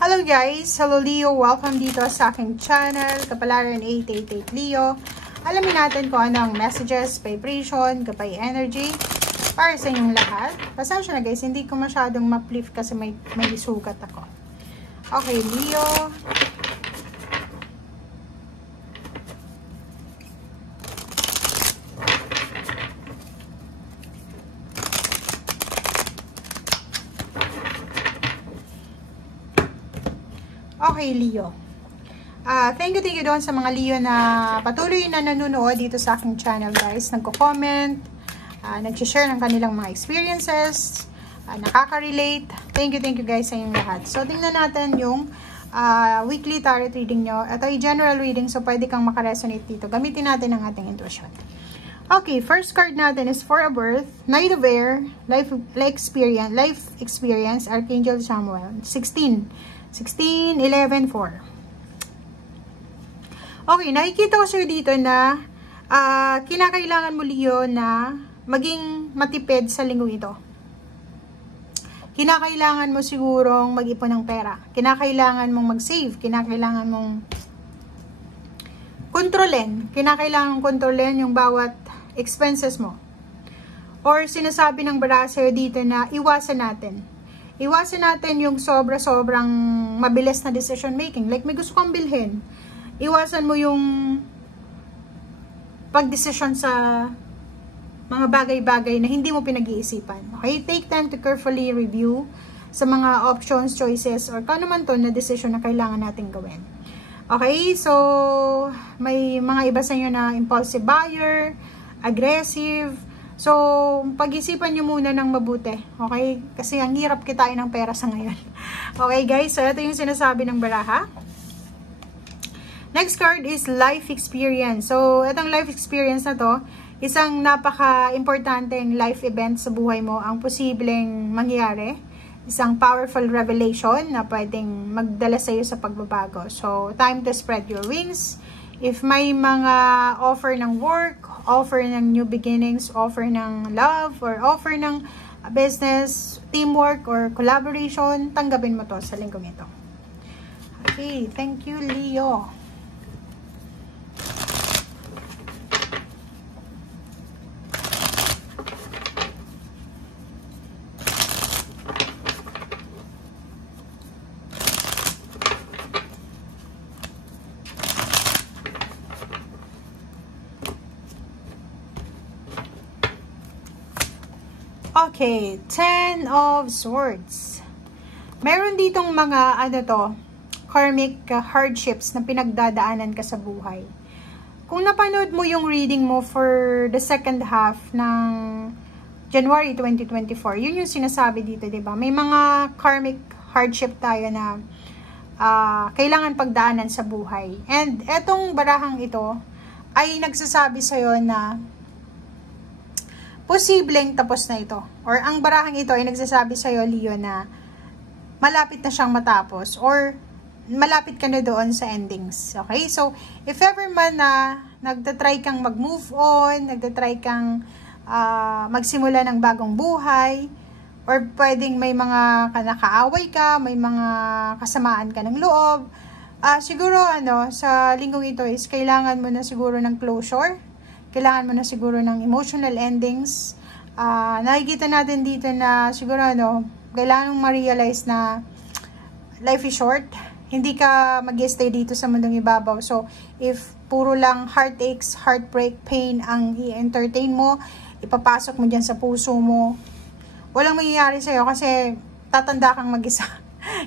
Hello guys! Hello Leo! Welcome dito sa aking channel, Kapalaran 888 Leo. Alamin natin kung ano ang messages, vibration, gabay energy para sa inyong lahat. Pasensya na guys, hindi ko masyadong ma-flip kasi may sugat ako. Okay, Leo. Okay, Leo. Thank you doon sa mga Leo na patuloy na nanonood dito sa aking channel, guys. Nagko-comment, nag-share ng kanilang mga experiences, nakaka-relate. Thank you guys sa inyong lahat. So, tingnan natin yung weekly tarot reading nyo. Ito ay general reading, so pwede kang makaresonate dito. Gamitin natin ang ating intuition. Okay, first card natin is for a birth, Knight of Air, life experience, Archangel Samuel, 16:11:4. Okay, nakikita ko sa'yo dito na kinakailangan mo, Leo, na maging matipid sa linggong ito. Kinakailangan mo sigurong mag-ipon ng pera. Kinakailangan mong mag-save. Kinakailangan mong kontrolin. Kinakailangan kontrolin yung bawat expenses mo. Or sinasabi ng bara sa'yo dito na iwasan natin. Iwasan natin yung sobrang mabilis na decision making. Like may gusto kang bilhin. Iwasan mo yung pagdesisyon sa mga bagay-bagay na hindi mo pinag-iisipan. Okay? Take time to carefully review sa mga options, choices, or kung naman to na decision na kailangan natin gawin. Okay? So, may mga iba sa inyo na impulsive buyer, aggressive. So, pag-isipan nyo muna ng mabuti. Okay? Kasi ang hirap kitain ng pera sa ngayon. Okay guys? So, ito yung sinasabi ng baraha. Next card is life experience. So, itong life experience na to, isang napaka-importanteng life event sa buhay mo ang posibleng mangyari. Isang powerful revelation na pwedeng magdala sa iyo sa pagbabago. So, time to spread your wings. If may mga offer ng work, offer ng new beginnings, offer ng love, or offer ng business, teamwork, or collaboration, tanggapin mo to sa linggong ito. Okay, thank you, Leo. Okay, 10 of Swords. Meron ditong mga, karmic hardships na pinagdadaanan ka sa buhay. Kung napanood mo yung reading mo for the second half ng January 2024, yun yung sinasabi dito, diba? May mga karmic hardship tayo na kailangan pagdaanan sa buhay. And etong barahang ito ay nagsasabi sa'yo na posibleng tapos na ito. Or ang barahang ito ay nagsasabi sa'yo, Leo, na malapit na siyang matapos. Or malapit ka na doon sa endings. Okay? So, if ever man na nagtatry kang mag-move on, nagtatry kang magsimula ng bagong buhay, or pwedeng may mga nakaaway ka, may mga kasamaan ka ng loob, siguro sa linggong ito is kailangan mo na siguro ng closure. Kailangan mo na siguro ng emotional endings. Nakikita natin dito na siguro kailangan mong ma-realize na life is short. Hindi ka mag-stay dito sa mundong ibabaw. So, if puro lang heartaches, heartbreak, pain ang i-entertain mo, ipapasok mo dyan sa puso mo, walang mangyayari sa'yo kasi tatanda kang mag-isa.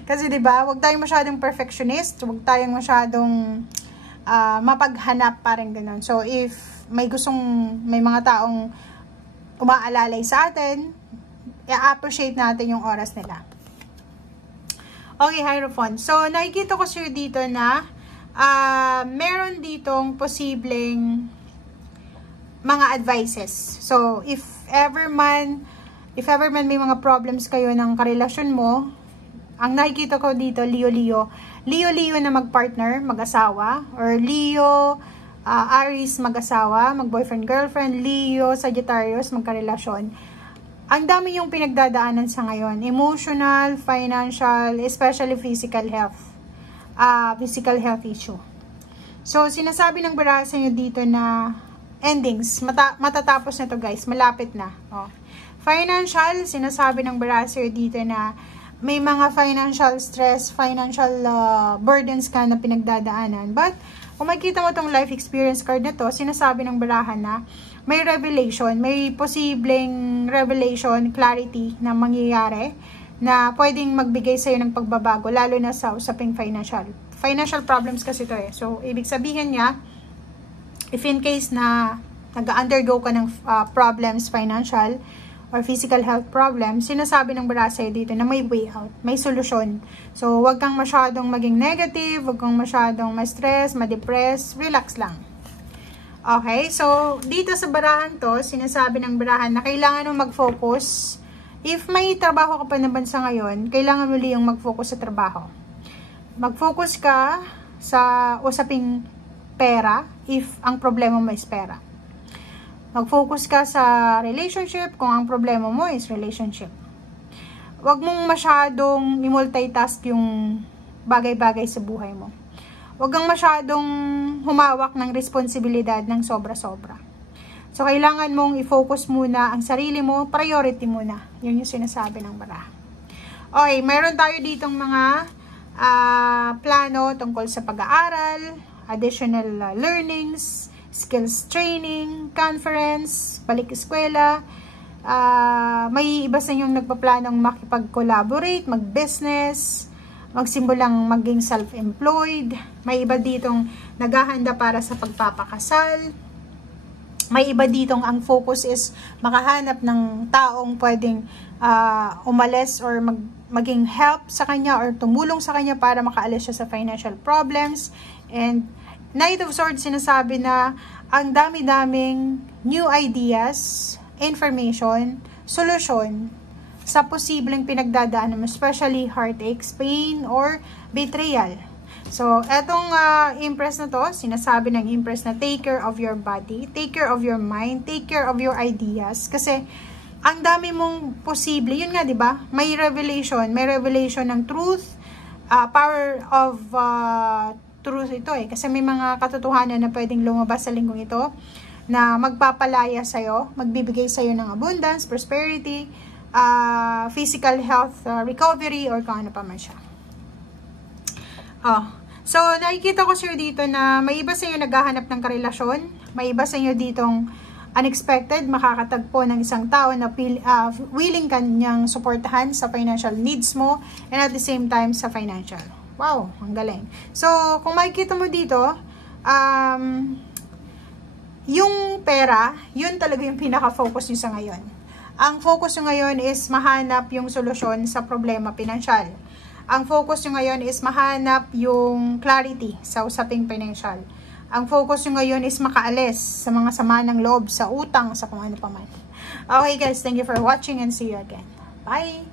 Kasi diba, huwag tayong masyadong perfectionist, huwag tayong masyadong mapaghanap, parang ganun. So, if may mga taong umaalalay sa atin, i-appreciate natin yung oras nila. Okay, Hierophant. So, nakikita ko sa'yo dito na meron ditong posibleng mga advices. So, if ever man may mga problems kayo ng karelasyon mo, ang nakikita ko dito, Leo na mag-partner, mag-asawa, or Leo, Aries mag-asawa, mag-boyfriend, girlfriend, Leo, Sagittarius, magkarelasyon. ang dami yung pinagdadaanan sa ngayon. Emotional, financial, especially physical health. Physical health issue. So, sinasabi ng baraha sa inyo dito na endings. Matatapos na to guys. Malapit na. Oh. Financial, sinasabi ng baraha sa inyo dito na may mga financial stress, financial burdens ka na pinagdadaanan. But, kung makikita mo tong life experience card na to, sinasabi ng baraha na may revelation, may posibleng revelation, clarity na mangyayari na pwedeng magbigay sa'yo ng pagbabago, lalo na sa usaping financial. Financial problems kasi to eh. So, ibig sabihin niya, if in case na nag-undergo ka ng problems, financial or physical health problems, sinasabi ng baraha sa'yo dito na may way out, may solusyon. So, wag kang masyadong maging negative, wag kang masyadong ma-stress, ma-depress, relax lang. Okay, so, dito sa barahan to, sinasabi ng barahan na kailangan mo mag-focus. If may trabaho ka pa naman sa ngayon, kailangan mo yung mag-focus sa trabaho. Mag-focus ka sa usaping pera, if ang problema mo is pera. Mag-focus ka sa relationship kung ang problema mo is relationship. Huwag mong masyadong i-multitask yung bagay-bagay sa buhay mo. Huwag kang masyadong humawak ng responsibilidad ng sobra-sobra. So, kailangan mong i-focus muna ang sarili mo, priority muna. Yun yung sinasabi ng baraha. Okay, mayroon tayo ditong mga plano tungkol sa pag-aaral, additional learnings, skills training, conference, balik eskwela. May iba sa inyong nagpaplanong makipag-collaborate, mag-business, magsimbulang maging self-employed. May iba ditong naghahanda para sa pagpapakasal. May iba ditong ang focus is makahanap ng taong pwedeng umalis or maging help sa kanya or tumulong sa kanya para makaalis siya sa financial problems. And Knight of Swords, sinasabi na ang dami-daming new ideas, information, solusyon sa posibleng pinagdadaanan mo, especially heartaches, pain, or betrayal. So, etong Empress na to, sinasabi ng Empress na take care of your body, take care of your mind, take care of your ideas. Kasi, ang dami mong posible, yun nga, di ba? May revelation ng truth, power of truth ito eh. Kasi may mga katotohanan na pwedeng lumabas sa linggong ito na magpapalaya sa'yo, magbibigay sa'yo ng abundance, prosperity, physical health recovery, or kung ano pa man siya. So, nakikita ko sa'yo dito na may iba sa inyo naghahanap ng karelasyon, may iba sa inyo ditong unexpected, makakatagpo ng isang tao na willing kanyang suportahan sa financial needs mo and at the same time sa financial. Wow, ang galing. So, kung makikita mo dito, yung pera, yun talaga yung pinaka-focus nyo sa ngayon. Ang focus nyo ngayon is mahanap yung solusyon sa problema pinansyal. Ang focus nyo ngayon is mahanap yung clarity sa usaping financial. Ang focus nyo ngayon is makaalis sa mga sama ng loob, sa utang, sa kung ano pa man. Okay guys, thank you for watching and see you again. Bye!